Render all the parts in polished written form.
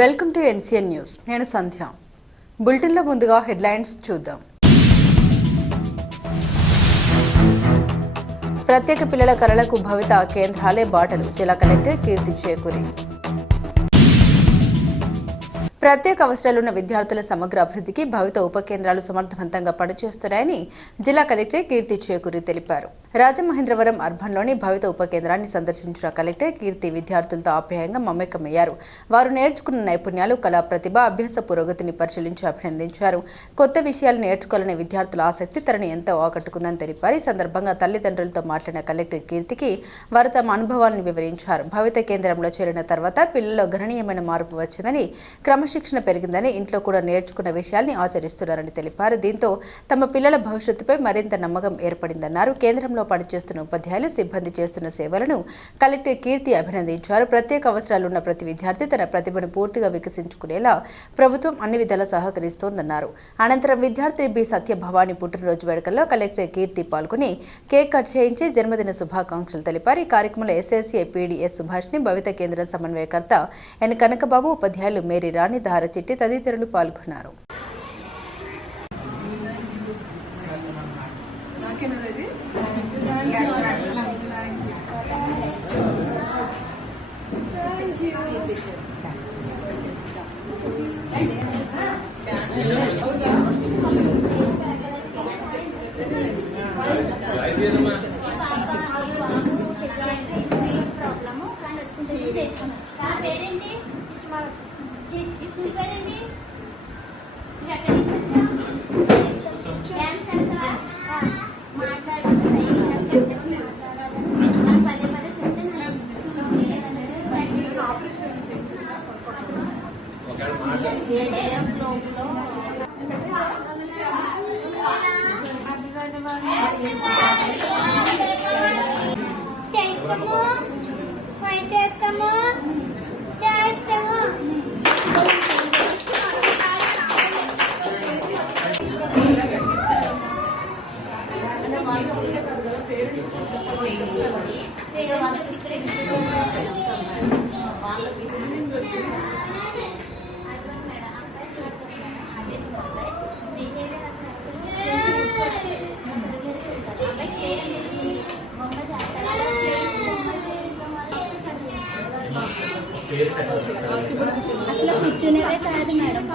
Welcome to NCN news. నేను సంధ్య. బులెటిన్లో ముందుగా హెడ్లైన్స్ చూద్దాం. ప్రత్యేక పిల్లల కళలకు భవిత కేంద్రాలే బాటలు. జిల్లా కలెక్టర్ కీర్తి చేకూరి. ప్రత్యేక అవసరాలున్న విద్యార్థుల సమగ్ర అభివృద్ధికి భవిత ఉప కేంద్రాలు సమర్థవంతంగా పనిచేస్తున్నాయని జిల్లా కలెక్టర్ కీర్తి చేకూరి తెలిపారు. రాజమహేంద్రవరం అర్బన్లోని భవిత ఉప కేంద్రాన్ని సందర్శించిన కలెక్టర్ కీర్తి విద్యార్థులతో ఆప్యాయంగా మమేకమయ్యారు. వారు నేర్చుకున్న నైపుణ్యాలు, కళా ప్రతిభ, అభ్యాస పురోగతిని పరిశీలించి అభినందించారు. కొత్త విషయాలు నేర్చుకోవాలనే విద్యార్థుల ఆసక్తి తనని ఎంతో ఆకట్టుకుందని తెలిపారు. ఈ సందర్భంగా తల్లిదండ్రులతో మాట్లాడిన కలెక్టర్ కీర్తికి వారు తమ అనుభవాలను వివరించారు. భవిత కేంద్రంలో చేరిన తర్వాత పిల్లల్లో గణనీయమైన మార్పు వచ్చిందని, క్రమశిక్షణ పెరిగిందని, ఇంట్లో కూడా నేర్చుకున్న విషయాల్ని ఆచరిస్తున్నారని తెలిపారు. దీంతో తమ పిల్లల భవిష్యత్తుపై మరింత నమ్మకం ఏర్పడిందన్నారు. కేంద్రంలో పనిచేస్తున్న ఉపాధ్యాయులు, సిబ్బంది చేస్తున్న సేవలను కలెక్టర్ కీర్తి అభినందించారు. ప్రత్యేక అవసరాలున్న ప్రతి విద్యార్థి తన ప్రతిభను పూర్తిగా వికసించుకునేలా ప్రభుత్వం అన్ని విధాలా సహకరిస్తోందన్నారు. అనంతరం విద్యార్థి బి సత్యభవాని పుట్టినరోజు వేడుకల్లో కలెక్టర్ కీర్తి పాల్గొని కేక్ కట్ చేయించి జన్మదిన శుభాకాంక్షలు తెలిపారు. ఈ కార్యక్రమంలో ఎస్ఎస్ఏ పీడీఎస్ సుభాష్ని, భవిత కేంద్ర సమన్వయకర్త ఎన్ కనకబాబు, ఉపాధ్యాయులు మేరీ రాణి, దార చిట్టి తదితరులు పాల్గొన్నారు. అసలు కూర్చునేదే కాదు మేడం.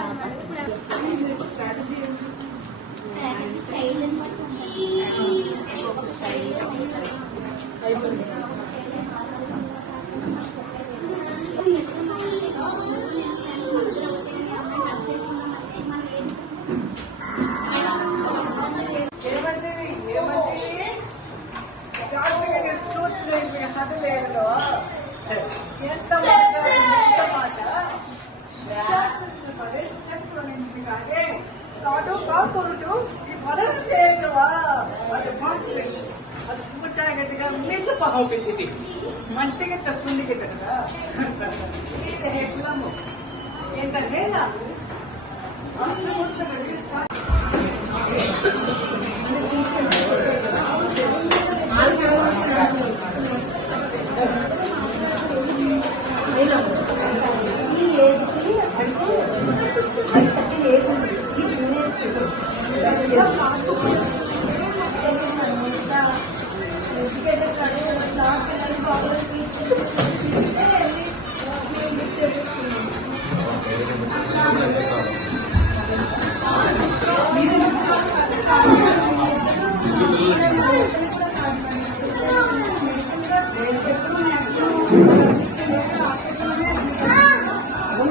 మంటిಗೆ ತಪ್ಪುಂಡಿಗೆ ತಗದ ಇದು ಹೆಗ್ಲಮು ಎಂತ ಹೇಳ ಅಷ್ಟು ಮುಟ್ಟದಲ್ಲಿ